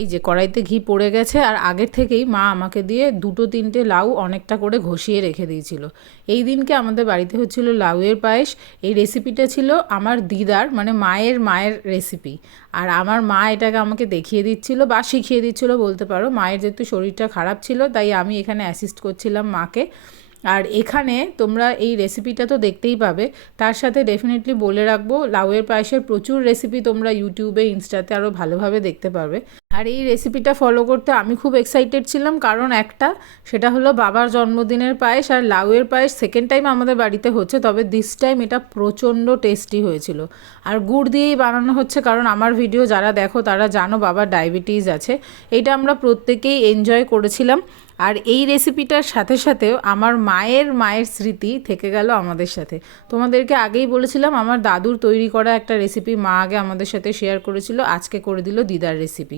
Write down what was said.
এই যে কড়াইতে ঘি পড়ে গেছে, আর আগের থেকেই মা আমাকে দিয়ে 2-3টে লাউ অনেকটা করে ঘষিয়ে রেখে দিয়েছিল। এই দিনকে আমাদের বাড়িতে হচ্ছিল লাউয়ের পায়েস। এই রেসিপিটা ছিল আমার দিদার, মানে মায়ের রেসিপি। আর আমার মা এটাকে আমাকে দেখিয়ে দিচ্ছিল বা শিখিয়ে দিচ্ছিল বলতে পারো। মায়ের যেহেতু শরীরটা খারাপ ছিল, তাই আমি এখানে অ্যাসিস্ট করছিলাম মাকে। আর এখানে তোমরা এই রেসিপিটা তো দেখতেই পাবে, তার সাথে ডেফিনেটলি বলে রাখবো লাউয়ের পায়েসের প্রচুর রেসিপি তোমরা ইউটিউবে, ইনস্টাতে আরও ভালোভাবে দেখতে পারবে। আর এই রেসিপিটা ফলো করতে আমি খুব এক্সাইটেড ছিলাম, কারণ একটা, সেটা হলো বাবার জন্মদিনের পায়েস। আর লাউয়ের পায়েস সেকেন্ড টাইম আমাদের বাড়িতে হচ্ছে, তবে দিস টাইম এটা প্রচণ্ড টেস্টি হয়েছিল। আর গুড় দিয়েই বানানো হচ্ছে, কারণ আমার ভিডিও যারা দেখো তারা জানো বাবার ডায়াবেটিস আছে। এটা আমরা প্রত্যেকেই এনজয় করেছিলাম। আর এই রেসিপিটার সাথে সাথেও আমার মায়ের স্মৃতি থেকে গেল আমাদের সাথে। তোমাদেরকে আগেই বলেছিলাম আমার দাদুর তৈরি করা একটা রেসিপি মা আগে আমাদের সাথে শেয়ার করেছিল, আজকে করে দিল দিদার রেসিপি।